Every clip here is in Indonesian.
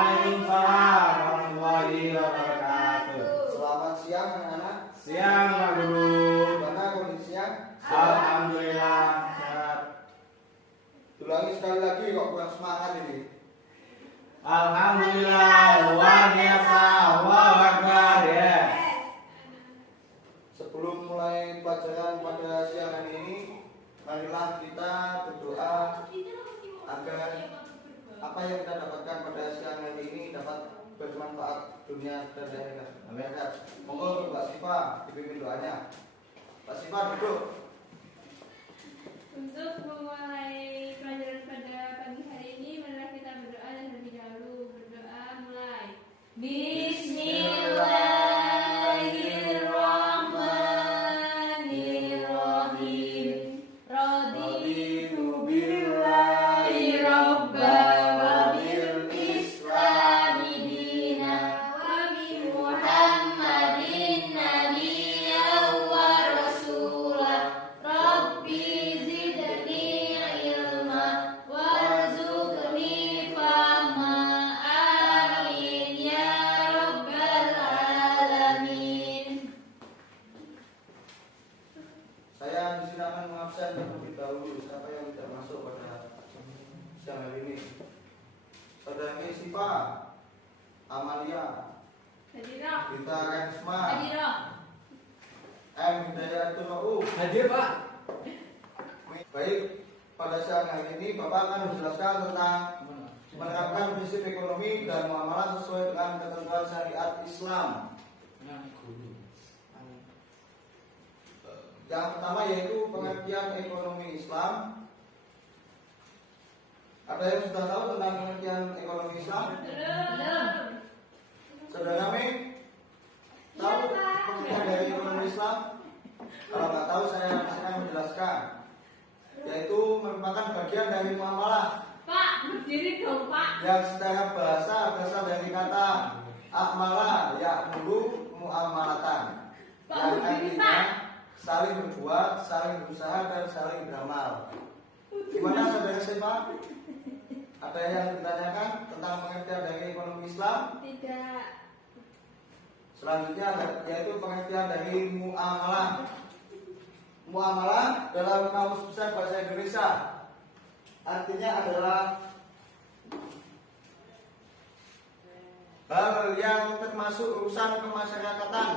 Waalaikumsalam warahmatullahi wabarakatuh. Selamat siang anak-anak. Siang Pak Guru. Gimana kondisinya? Alhamdulillah sehat. Ulangi sekali lagi kok kurang semangat ini. Alhamdulillah luar biasa. Allahu Akbar ya. Sebelum mulai pelajaran pada siang hari ini, marilah kita berdoa agar apa yang kita dapatkan pada siang hari ini dapat bermanfaat dunia dan akhirat. Monggo Mbak Siva dipimpin doanya. Mbak Siva duduk. Untuk memulai pelajaran pada pagi hari ini, marilah kita berdoa terlebih dahulu. Berdoa mulai. Bismillahirrahmanirrahim. Raditu billahi rabba wa bil islami dina wa bi Muhammadin nabiyyan wa rasulah. Rabbi zidni ilma warzuqni fahma. Amin ya rabbal alamin. Saya di sini akan mengabsen terlebih dahulu siapa yang tidak masuk pada siang hari ini. Saudari Siva, Amalia, Hadirah. Rita Resma, Hadirah. M. Hidayatul Ra'uf. Hadir Pak. Baik, pada siang hari ini Bapak akan menjelaskan tentang menerapkan prinsip ekonomi dan muamalah sesuai dengan ketentuan syariat Islam. Yang pertama yaitu pengertian ekonomi Islam. Ada yang sudah tahu tentang pengertian ekonomi Islam? Belum. Saudara Mei, tahu pengertian dari ekonomi Islam? Kalau nggak tahu saya akan menjelaskan. Yaitu merupakan bagian dari muamalah Pak, berdiri dong Pak. yang secara bahasa berasal dari kata akmala ya'mulu muamalatan, Pak, yang berdiri, artinya Pak. saling berbuat, saling berusaha dan saling beramal. Gimana saudara Siva? Ada yang ditanyakan tentang pengertian dari ekonomi Islam? Tidak. Selanjutnya yaitu pengertian dari muamalah. Muamalah dalam kamus besar bahasa Indonesia artinya adalah hal yang termasuk urusan kemasyarakatan,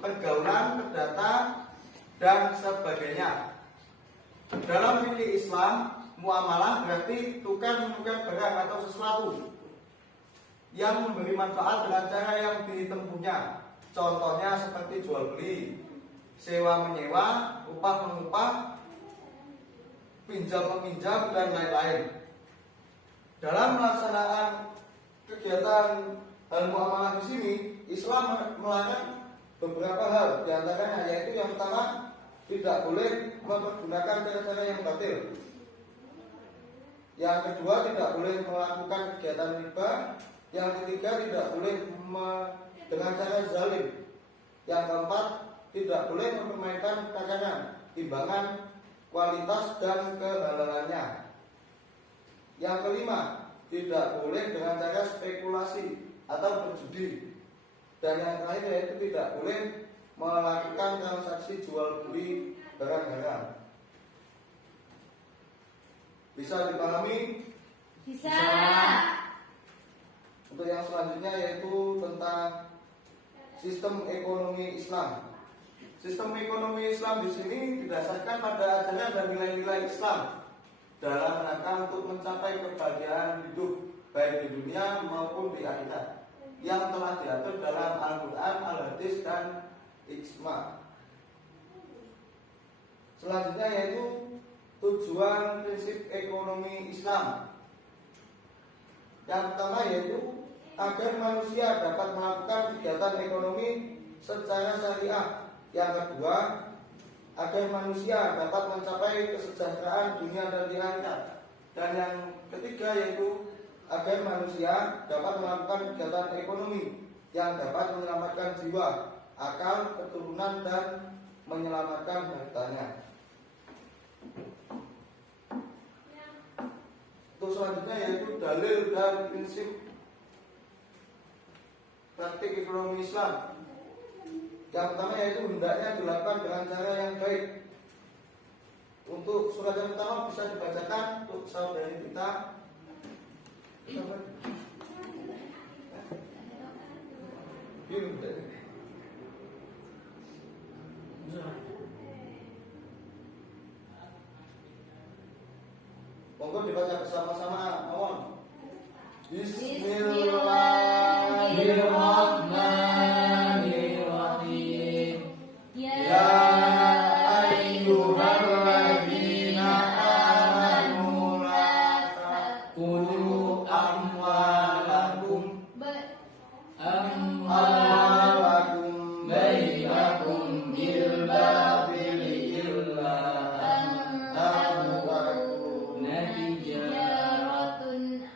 pergaulan, perdata, dan sebagainya. Dalam fikih Islam, muamalah berarti tukar menukar barang atau sesuatu yang memberi manfaat dengan cara yang ditempuhnya. Contohnya seperti jual beli, sewa menyewa, upah mengupah, pinjam meminjam, dan lain-lain. Dalam melaksanaan kegiatan hal muamalah di sini, Islam melarang beberapa hal. Di antaranya yaitu yang pertama, tidak boleh mempergunakan cara-cara yang batil. Yang kedua, tidak boleh melakukan kegiatan riba. Yang ketiga, tidak boleh dengan cara zalim. Yang keempat, tidak boleh mempermainkan takaran, timbangan, kualitas, dan kehalalannya. Yang kelima, tidak boleh dengan cara spekulasi atau berjudi. Dan yang terakhir yaitu tidak boleh melakukan transaksi jual beli barang-barang. Bisa dipahami? Bisa. Untuk yang selanjutnya yaitu tentang sistem ekonomi Islam. Sistem ekonomi Islam di sini didasarkan pada ajaran dan nilai-nilai Islam dalam rangka untuk mencapai kebahagiaan hidup baik di dunia maupun di akhirat yang telah diatur dalam Al-Quran, Al-Hadis, dan Ijma. Selanjutnya yaitu tujuan prinsip ekonomi Islam. Yang pertama yaitu agar manusia dapat melakukan kegiatan ekonomi secara syariah. Yang kedua, agar manusia dapat mencapai kesejahteraan dunia dan di akhirat. Dan yang ketiga yaitu agar manusia dapat melakukan kegiatan ekonomi yang dapat menyelamatkan jiwa, akal, keturunan, dan menyelamatkan hartanya. Untuk selanjutnya yaitu dalil dan prinsip praktik ekonomi Islam. Yang pertama yaitu hendaknya dilakukan dengan cara yang baik. Untuk surat yang pertama bisa dibacakan untuk saudari kita. Monggo dibaca bersama-sama, mohon. Bismillahirrahmanirrahim. Ya ayyuhalladzina amanu la ta'kulu amwalakum bainakum bil batili illa an takuna tijaratun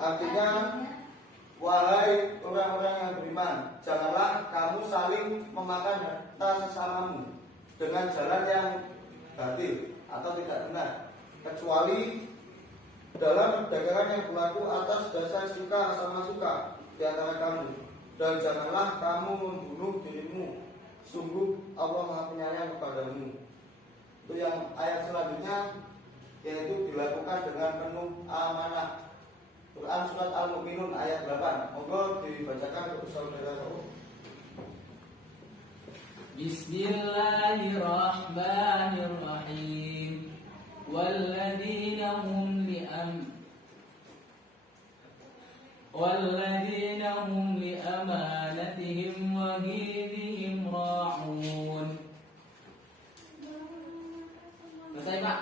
Artinya, wahai orang-orang yang beriman, janganlah kamu saling memakan harta sesamamu dengan jalan yang batil atau tidak benar, kecuali dalam perdagangan yang berlaku atas dasar suka sama suka di antara kamu. Dan janganlah kamu membunuh dirimu, sungguh Allah Maha Penyayang kepadamu. Itu yang ayat selanjutnya, yaitu dilakukan dengan penuh amanah. Quran surat Al-Mu'minun ayat 8. Monggo dibacakan untuk saudara-saudara. Bismillahirrahmanirrahim. Walladzina hum li amanatihim wa ghidhihim ra'un. Selesai, Pak?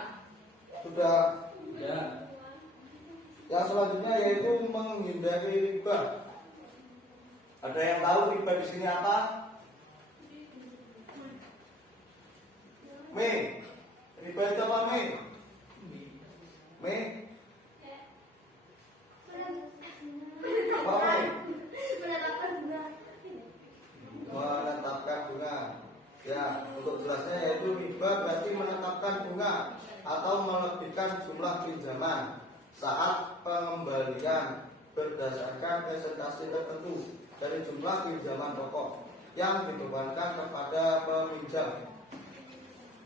Sudah. Ya. Yang selanjutnya yaitu menghindari riba. Ada yang tahu riba di sini apa? Me. Riba itu apa, Me? Me? Apa, Me? Menetapkan bunga. Ya, untuk jelasnya yaitu riba berarti menetapkan bunga atau melebihkan jumlah pinjaman saat pengembalian berdasarkan presentasi tertentu dari jumlah pinjaman pokok yang dibebankan kepada peminjam.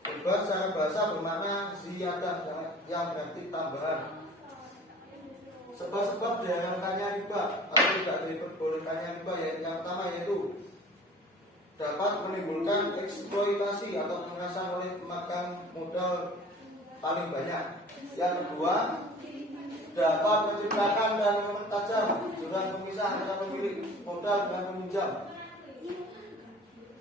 Riba secara bahasa bermakna ziyadah yang berarti tambahan. Sebab-sebab diharamkannya riba atau tidak diperbolehkannya riba yang pertama yaitu dapat menimbulkan eksploitasi atau pemerasan oleh pemegang modal paling banyak. Yang kedua, dapat menciptakan dan mempertajam jurang pemisah antara pemilik modal dan peminjam.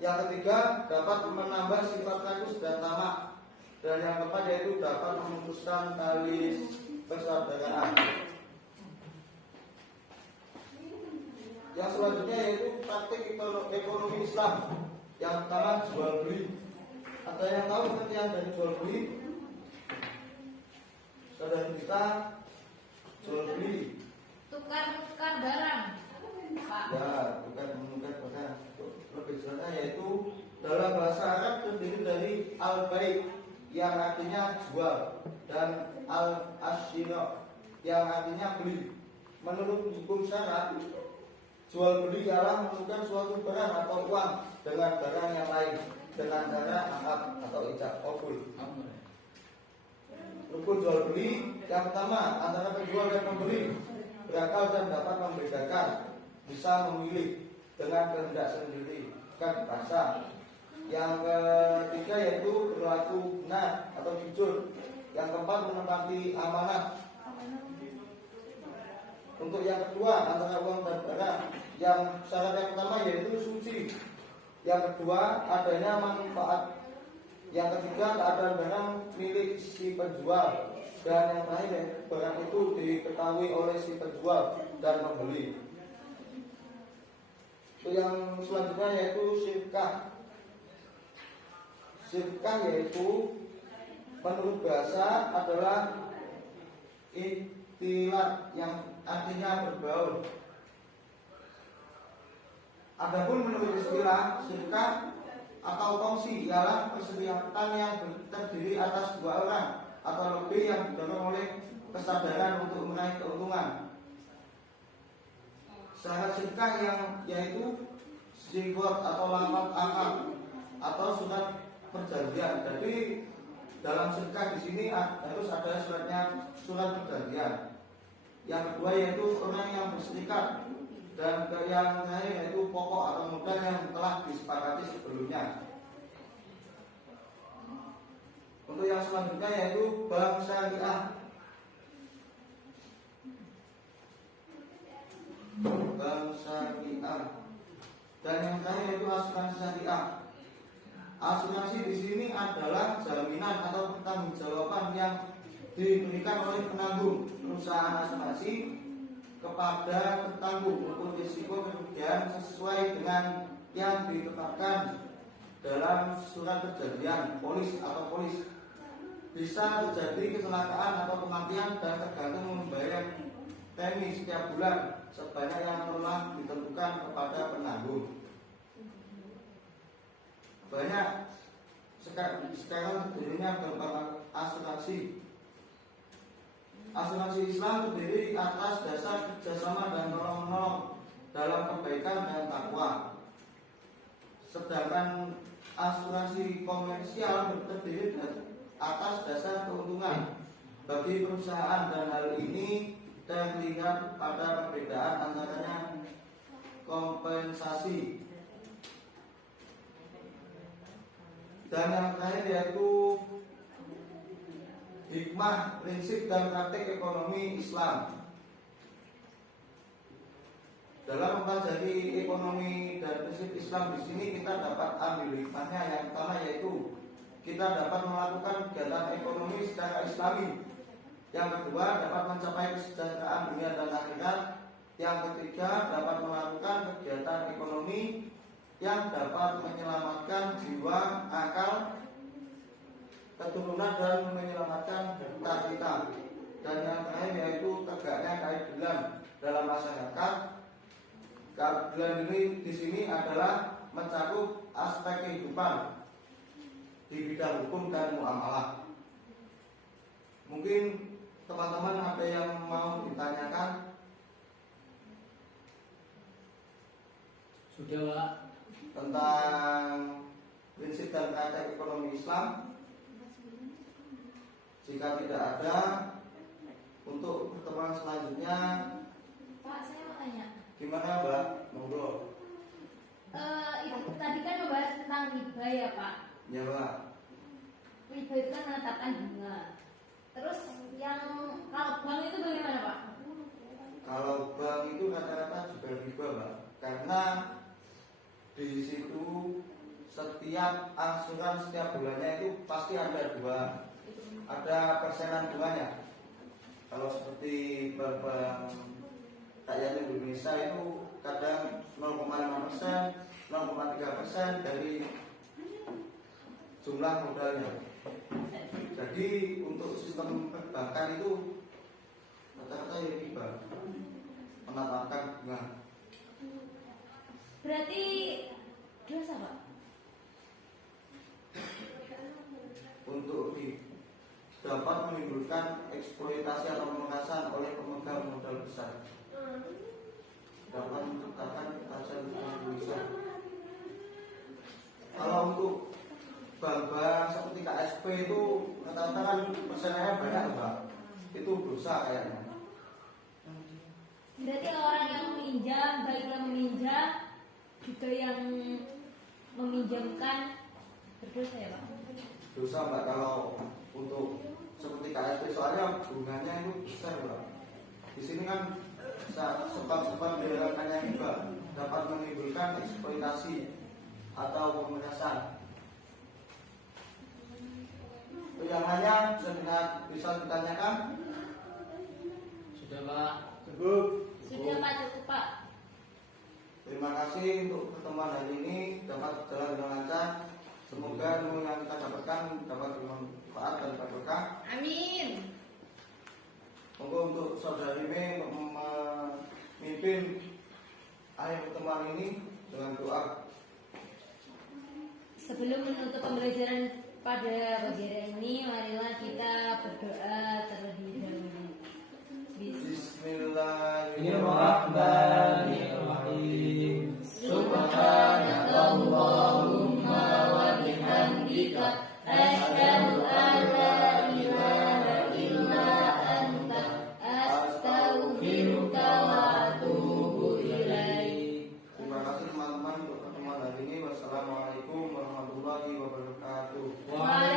Yang ketiga, dapat menambah sifat rakus dan tamak. Dan yang keempat yaitu dapat memutuskan tali persaudaraan. Yang selanjutnya yaitu praktik ekonomi Islam. Yang pertama jual beli. Ada yang tahu pengertian dari jual beli? Saudara kita jual beli, tukar barang, Pak. ya, bukan menukar barang. Lebih jelasnya yaitu dalam bahasa Arab terdiri dari al-bai' yang artinya jual dan al-asyira yang artinya beli. Menurut hukum syariat, jual beli ialah menukar suatu barang atau uang dengan barang yang lain dengan cara akad atau ijab kabul. Rukun jual beli yang pertama antara penjual dan pembeli berakal dan dapat membedakan, bisa memilih dengan kehendak sendiri, bukan dipaksa. Yang ketiga yaitu berlaku benar atau jujur. Yang keempat menepati amanah. Untuk yang kedua antara uang dan barang, yang syarat yang pertama yaitu suci. Yang kedua adanya manfaat. Yang ketiga keadaan barang milik si penjual. Dan yang terakhir barang itu diketahui oleh si penjual dan pembeli. Itu yang selanjutnya yaitu syirkah. Syirkah yaitu menurut bahasa adalah ikhtilat yang artinya berbaur. Adapun menurut istilah syirkat atau kongsi ialah persyaratan yang terdiri atas dua orang atau lebih yang didorong oleh kesadaran untuk meraih keuntungan. Syarat syirkat yang yaitu sigot atau lafaz akad atau surat perjanjian. Jadi dalam syirkat di sini harus ada surat perjanjian. Yang kedua yaitu orang yang berserikat, dan yang terakhir yaitu pokok atau modal yang telah disepakati sebelumnya. Untuk yang selanjutnya yaitu bank syariah. Bank syariah. Dan yang terakhir yaitu asuransi syariah. Asuransi di sini adalah jaminan atau pertanggungjawaban yang diberikan oleh penanggung perusahaan asuransi kepada petanggung untuk risiko kerugian sesuai dengan yang ditetapkan dalam surat perjanjian polis atau polis. Bisa terjadi kecelakaan atau kematian dan tergantung membayar premi setiap bulan sebanyak yang telah ditentukan kepada penanggung. Banyak sekarang terdirinya beberapa asuransi. Asuransi Islam terdiri atas dasar kerjasama dan menolong dalam kebaikan dan takwa. Sedangkan asuransi komersial terdiri atas dasar keuntungan bagi perusahaan, dan hal ini terlihat pada perbedaan antaranya kompensasi. Dan yang terakhir yaitu hikmah, prinsip dan praktik ekonomi Islam. Dalam mempelajari ekonomi dan prinsip Islam di sini kita dapat ambil hikmahnya. Yang pertama yaitu kita dapat melakukan kegiatan ekonomi secara Islami. Yang kedua dapat mencapai kesejahteraan dunia dan akhirat. Yang ketiga dapat melakukan kegiatan ekonomi yang dapat menyelamatkan jiwa, akal, keturunan dan menyelamatkan harta kita. Dan yang terakhir yaitu tegaknya keadilan dalam masyarakat. Keadilan ini di sini adalah mencakup aspek kehidupan di bidang hukum dan muamalah. Mungkin teman-teman ada yang mau ditanyakan? Sudah, Pak. Tentang prinsip dan praktek ekonomi Islam. Jika tidak ada, untuk pertemuan selanjutnya, Pak, saya mau tanya. gimana Mbak? Monggo. Itu tadi kan membahas tentang riba ya Pak. Ya Mbak. Riba itu kan menetapkan bunga. Terus yang kalau bank itu bagaimana Pak? Kalau bank itu rata-rata juga riba Mbak, karena di situ setiap angsuran setiap bulannya itu pasti ada persenan bunganya. Kalau seperti bank rakyat Indonesia itu kadang 0,5%, 0,3% dari jumlah modalnya. Jadi untuk sistem perbankan itu rata-rata ya riba, menetapkan bunga. Berarti dosa Pak? Untuk dapat menimbulkan eksploitasi atau pemerasan oleh pemegang modal besar, dapat menciptakan kekacauan Indonesia. Kalau untuk bank-bank seperti KSP itu rata-rata kan persennya banyak Mbak, itu dosa kayaknya. Berarti orang yang meminjam, baik yang meminjam juga yang meminjamkan berdosa ya Pak? Dosa Mbak kalau untuk seperti KSP, soalnya bunganya itu besar Mbak. Di sini kan sebab-sebab dilakukannya riba dapat menimbulkan eksploitasi atau pemerasan. Yang lainnya bisa ditanyakan? Sudah, Pak. Cukup. Sudah Pak, cukup Pak. Terima kasih untuk pertemuan hari ini dapat berjalan dengan lancar. Semoga ilmu yang kita dapatkan dapat bermanfaat dan berkah. Amin. Monggo untuk saudara Mime untuk memimpin akhir pertemuan ini dengan doa. Sebelum menutup pembelajaran pada pagi hari ini, marilah kita berdoa terlebih dahulu. Bismillahirrahmanirrahim. Subhanakallahumma wa bihamdika asyhadu an la ilaha illa anta astaghfiruka wa atubu ilaik. Terima kasih teman-teman untuk pertemuan hari ini. Wassalamualaikum warahmatullahi wabarakatuh.